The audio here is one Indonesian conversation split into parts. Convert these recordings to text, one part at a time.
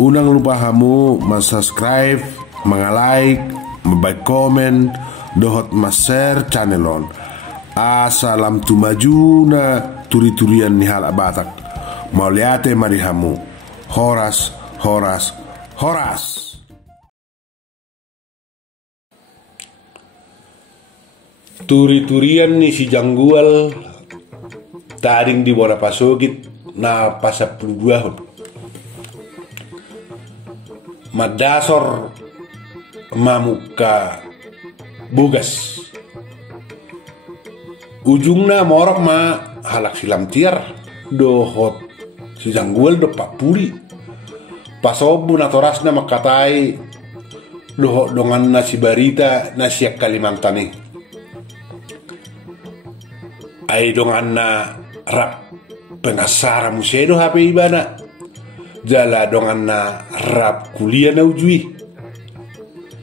Unang lupa hamu subscribe, like, baik komen, dohot share channelon. Asalam tu maju na turi-turian ni hal abatak. Mau liate mari hamu. Horas, horas, horas. Turi-turian ni si janggual taring di bola pasogit na pasapuluh dua hon. Madasor mamuka bugas ujungna morok ma halak silam tiar dohot si janggual do papuri pasobu na torasna makatai dohot dongan nasi barita nasi Kalimantan ni ai dongan na rap pengasara musedo HP ibana jala dongan na rap kuliah na ujui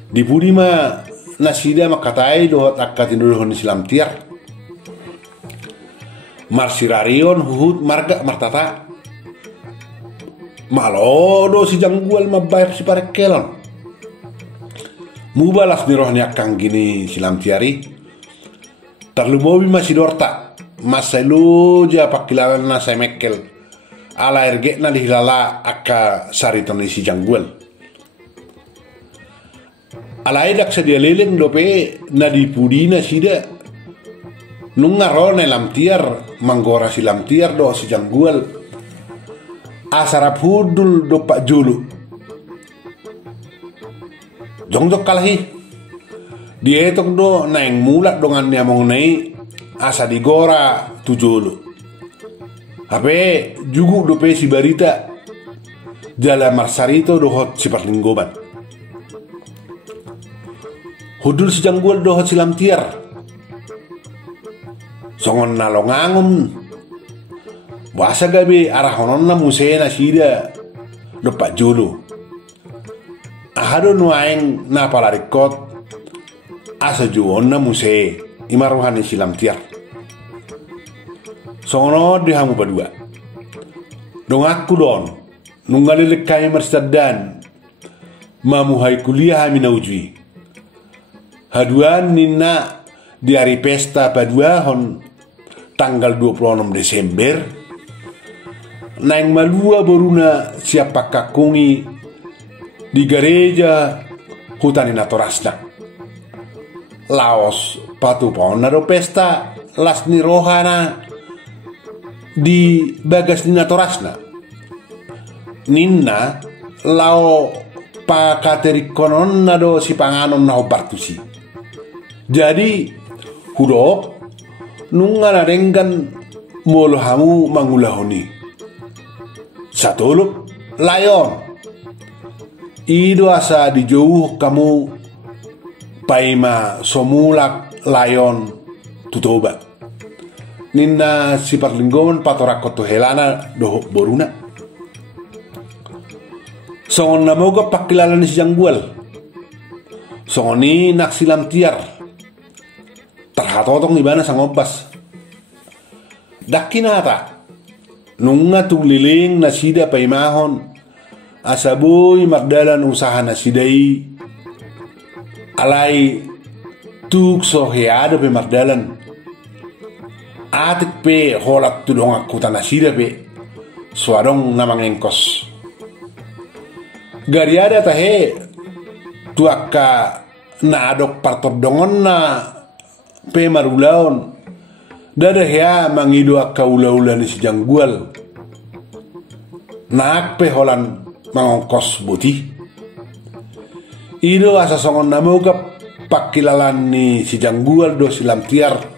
di pudi ma nasida makatai dohot akatin dohon silam tiar marsirarion huhut marga martata malodo si janggual mabayap si parekelon mubalas ni rohnya kang gini silam tiari terlumobi masih dorta maselu ja pakilawan na semekel ala erge na lihilala aka sariton si janggual ala edak sedia leleng dope na dipudina sida nungaro na lamtiar manggora si lamtiar do si janggual asarap hudul do pak julu jongjok kalahi dietok do naeng mulat dongan niamong nei asa digora tu julu Ape jugu dope si barita jala marsarito dohot si parlinggoban hudul si janggual dohot si lamtiar songon nalongangum wasa gabe arah honon na musena sida dopak julu ahado nuaeng na palarikot asa juon na muse imaruhani si lamtiar songono dihamu badua dong aku don nunggali lekai mersadan mamuhai kuliah hamina ujui haduan nina di hari pesta badua hon tanggal 26 Desember naing malua boruna siapa kakungi di gereja hutanina torasna laos patu paona do pesta las ni rohana di bagas nina torasna ninna lao pa kateri konon nado si panganon na obartusi jadi hudok nungana renggan molo hamu mangulahoni satulup layon ido asa dijauh kamu paima somulak layon tutoba ninna si parlinggoman patorakot to helana doho boruna songon namoga pakilalan si janggual songoni nak silam tiar terhatotong ibana sangobas dakinata nunga tugliling nasida paimahon asaboy magdalan usaha nasidai alay tuk soheado pe magdalan atik pe holak tudong aku tanah sida pe suadong namang engkos gariada tahe tuaka na adok partodongon na pe marulaon dada hea mangido akka ula-ula ni si janggual naak pe holan mangongkos buti ido asa songon namoga pakilalan ni si janggual do silam tiar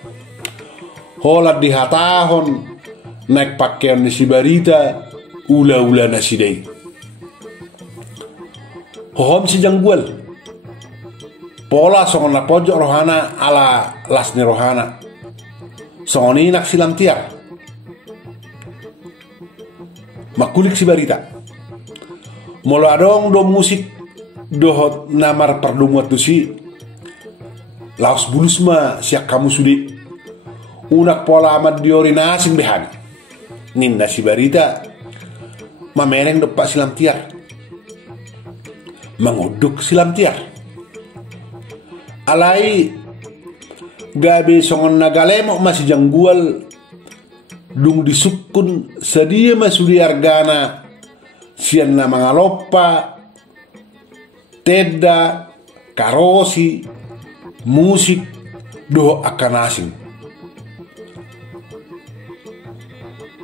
holat di hatahon naik pakaian si barita ula-ula nasidai hohom si janggual pola songon na pojok rohana ala lasni rohana songoni nak silam tiar makulik si barita molo adong do musik dohot namar perdumuat dusi laos bulusma siak kamu sudi unak pola amat diori nasing behan ninna si barita mamereng do pak silam tiar manguduk silam tiar. Alai gabe songon nagalemo masih janggual dung disukun sedia masudi argana sian na mangalopa tedda karosi musik doho akan asing.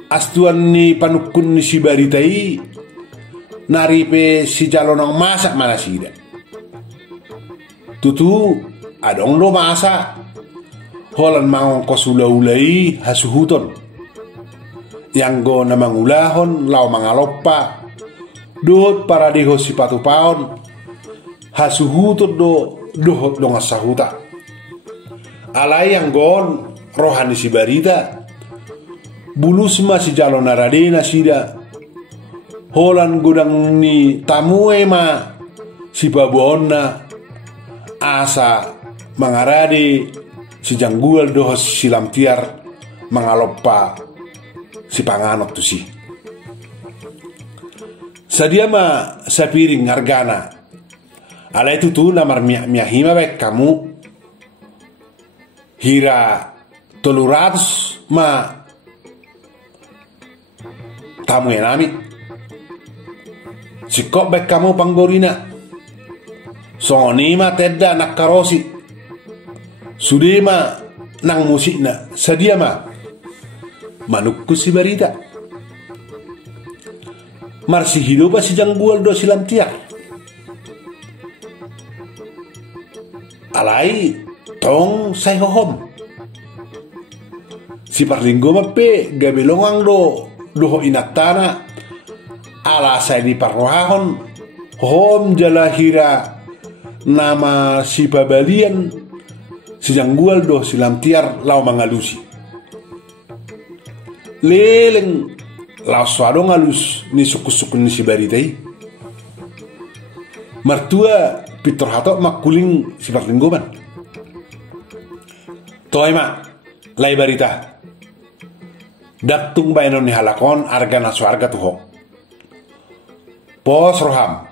Astuan ni panukun ni si baritai naripe si calonong masak mana sida tutu adong do masa holan mangong kosula-ulai hasuhuton yang go na mangulahon lau mangalopa dohot para deho si patu paon hasuhuton dohot dong asahuta alai yang gon rohani si barita bulus si jalon naradena sida holan gudang ni tamue ma si babonna asa mangarade si janggual dohos silam tiar mangalopa si panganot tu si sadia ma sapiring hargana ala itu tu namar miahima baik kamu hira 300 ma tamu enami sikok baik kamu panggorina sonima tedda nak karosi sudema nang musikna sadia ma manukku si barita marsi hidup si janggual do silam tiar alai tong say hohom si parlinggo mape gabelongang doho inatana ala say di parrohahon hom jalahira nama si babalian si janggual do silam tiar lau mangalusi leleng lau swado ngalus ni suku-suku ni si baritai martua pitor hato makuling si parlinggoman toy ma lai barita daktung bainon ni halakon argana swarga tuho pos roham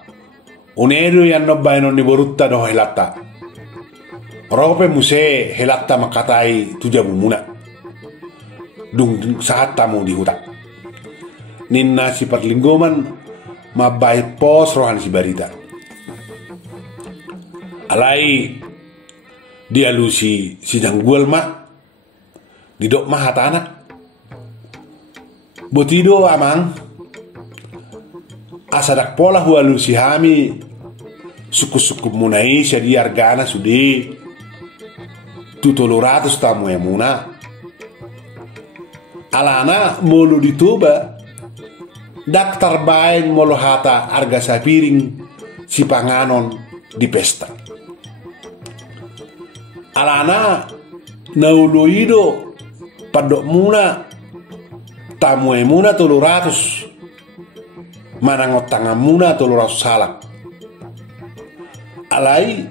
unedo yan no bainon ni borutta do helata rope muse helata makatai tujabu muna dung saat tamu di hutan ninna si parlinggoman mabai pos rohan si barita alai dialusi si janggual ma didok mahatana botido amang asadak pola hualu si hami suku-suku munai syari argana sudi tutoluratus tamu emuna alana molu dituba daktar bain molo hata arga sapiring si panganon di pesta alana nauluido padok muna tamu emuna 300 manangot tangan muna 300 salak alai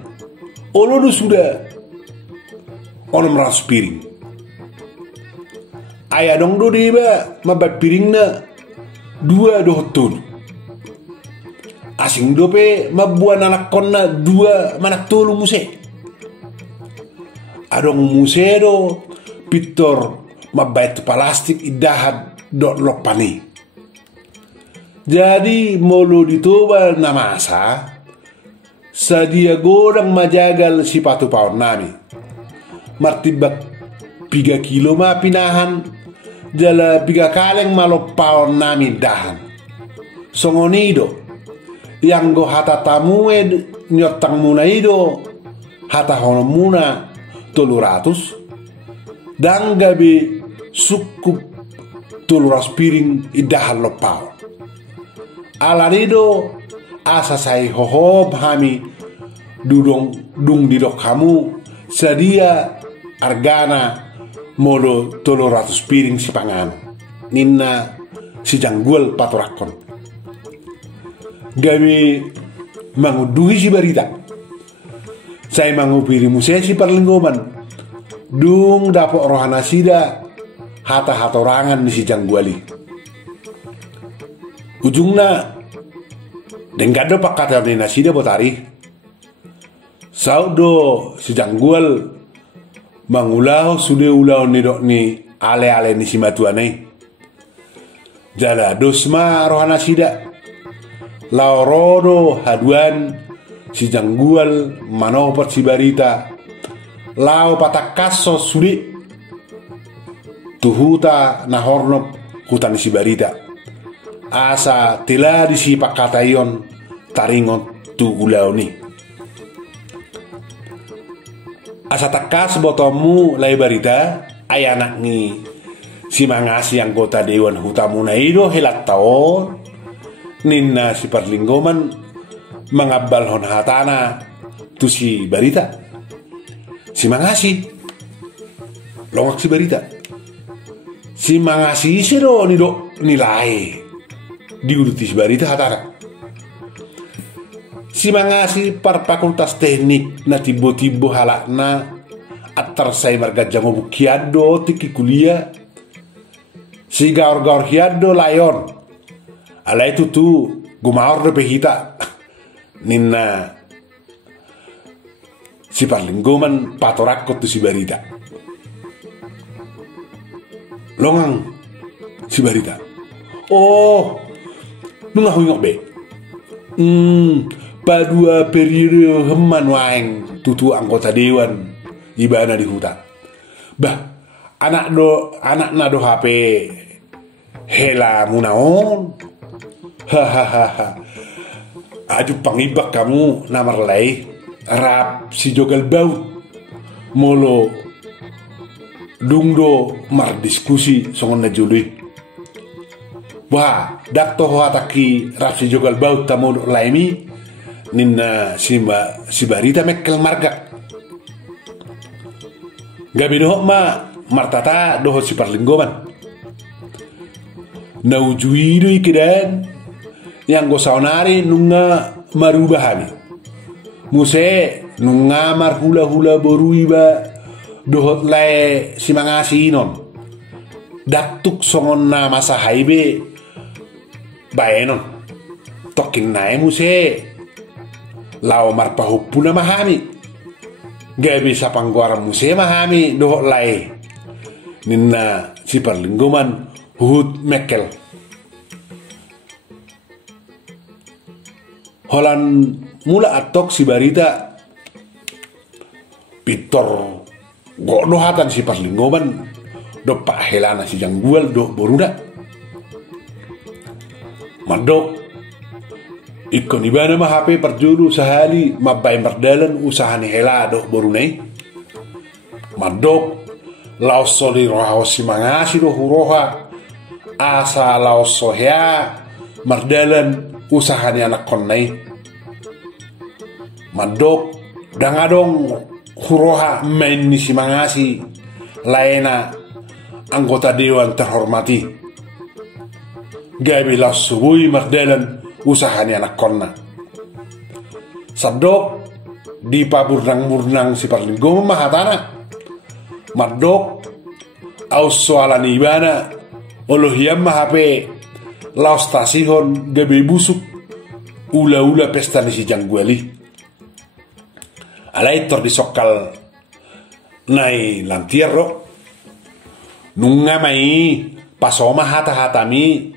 olodu sudah ono meras piring ayah dong do deba mabat piringna 2 dohotun asing dope mabuan anak konna 2 manak tolu muse adong muse do pitor mabait plastik idahat dot lokpani jadi molo ditoba namasa sadia godang majagal si patu paon nami martibak 3 kilo ma pinahan jala 3 kaleng malo paon nami dahan songonido yang go hata tamue nyotang muna ido hata hono muna 300 dan gabi sukup 300 piring idahan lo paon alanido asa sai hohob hami dung didok kamu sedia argana modo 300 piring si pangan ninna si janggual patorakon gami manguduhi si barita saya mangupiri musesi si parlinggoman dung dapok rohana sida hata hatorangan ni si jangguali ujungna Denggado pakata ni nasida botari. Saudo si janggual mangulau sude ulau ni dok ni ale ni simatuanai. Jala dosma rohana sida. Laorodo haduan si janggual manopat si barita. Lau patakaso sudi tuhuta nahornop hutan si barita. Asa tila di si pakatayon taringot tu ulau ni. Asa takas botomu lai barita ayanak ni si mangasi anggota dewan hutamu na ido helat taon ninna si parlinggoman mangabal hon hatana tu si barita si mangasi longak si barita si mangasi siro nido nilai diuruti si barita hatana si mangasi par fakultas teknik na tibo-tibo halakna atar say marga jango bukiado tiki kuliah si gaur-gaur hiado layon ala itu tu gumaor de pehita ninna si parlinggoman patorakot tu si barita longang si barita oh nunga huyok be padua periode heman waeng tutu anggota dewan ibana di hutan bah anak nado HP hela munaon hahaha aju pangibak kamu namar lai rap si jogal baut molo dungdo mar diskusi songon na juli wah dakto hataki rap si jogal baut tamu laimi ninna si barita mekkel marga gabi doh ma martata doh si parlinggoman naujuido ikedan yang go saunari nunga marubahani muse nunga marhula-hula borui dohot lae si mangasi non daktuk songon na masa haibe baenon toking nae muse lao marpahupuna mahami gabi sa pangguara muse mahami dohot lae ninna si parlinggoman hut mekel holan mula atok si barita pitor gono hatan si parlinggoman do pak helana si janggual do boruda mandok ikon ibana mah HP perjuru sehali mabay mardalan usaha ni hela do borunai mandok laos soli roha si mangasi do huroha asa laos sohya mardalan usaha ni anak konnai mandok dangadong huroha main ni si mangasi laena anggota dewan terhormati gabi laos subui mardalan usaha ni anak konna sadok di paburnang-burnang si parlinggoman mahatana mardok aus soalan ibana olohiyam mahape laos tasihon gabe busuk ula-ula pesta ni si jangguali alai tor disokal nai lantierro nunga mai pasoma hata-hatami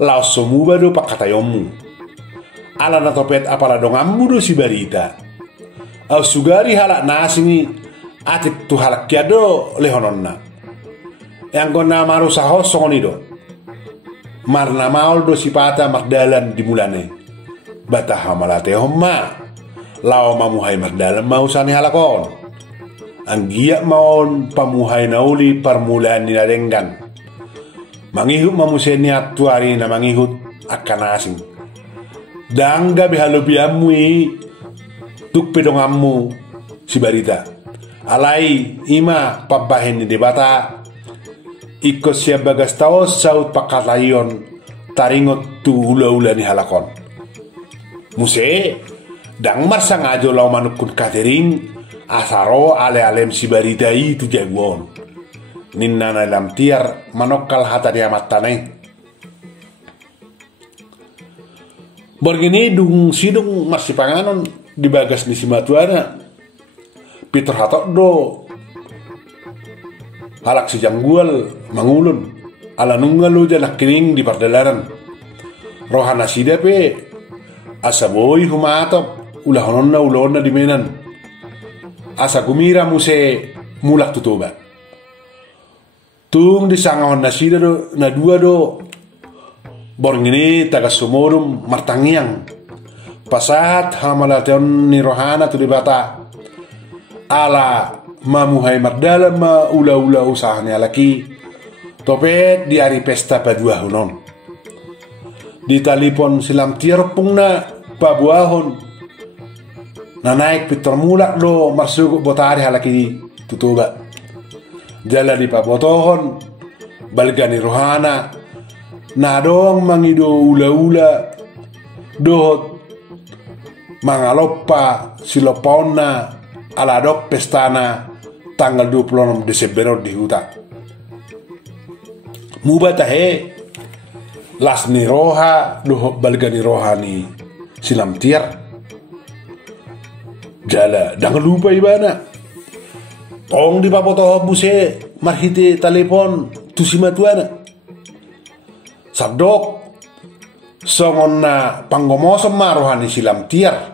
laos somuba do pakatayomu ala na topet apala dongammu do si barita au sugari halak nasingi atik tu halak kiado lehononna yang kona maru sahos songoni do marna maul do si pata mardalan dimulane bataha malate homma lao mamuhay mardalan mausani halakon anggia maon pamuhay nauli parmulaan nilalenggan mangihut mamuseni atuari na mangihut akan asing dangga bihalobiamui tuk pedongammu si barita alai ima pabahen ni debata ikut siap bagas taos saut pakatayon taringot tu hula-hula ni halakon muse dang marsang ajo lau manukun catering asaro ale-alem si barita itu jaguan ninna na lam tiar manokal hata dia matane Borgini dung sidung masih panganon di bagas ni simatuana. Peter hatok do halak si janggual mangulun ala nunggalu janak kining di pardalaran. Rohana sida pe asa boy humatop ulah hononna di menan. Asa gumira muse mulak tutuba. Tung di sangahon nasida do na dua do borngini taga sumorum martangiang pasat hamalation ni rohana tu dibata ala mamuhai mardala ma ula usahanya laki topet di hari pesta padua hunon di talipon silam tiarpung na pabuahon na naik pitor mulak do marsuguk botari halaki tutuba jala di pabotohon balgani rohana na dong mangido ula dohot mangaloppa silopona ala dok pestana tanggal 26 Desember di huta mubatahe las ni roha dohot balgani rohani silam tiar jala jangan lupa ibana tong di papotoh buse marhite telepon tu simatuana sabdok songon na panggomosom marohani silam tiar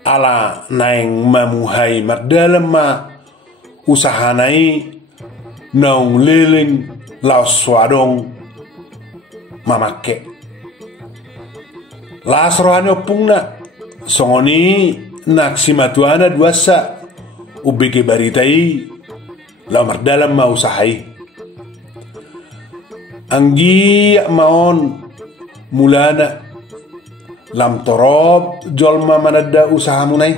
ala naeng mamuhai mardalam ma usahanai naung liling laos swadong mamake las rohani opungna songoni nak simatuana duasa ubeke baritai lamar dalam mau usahai anggi maon mulana lam torob jolma manada usaha munai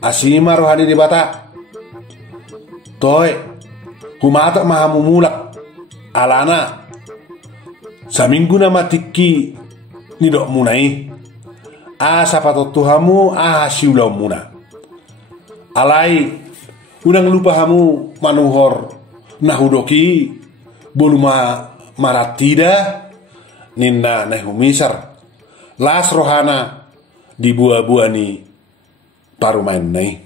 asima rohani di bata toy humata mahamu mulak alana saminggu nama tiki ni dok munai asa patot tuhamu siulau muna alai unang lupa hamu manuhor nahudoki boluma maratida ninna nahumisar las rohana di buah-buah ni parumain nai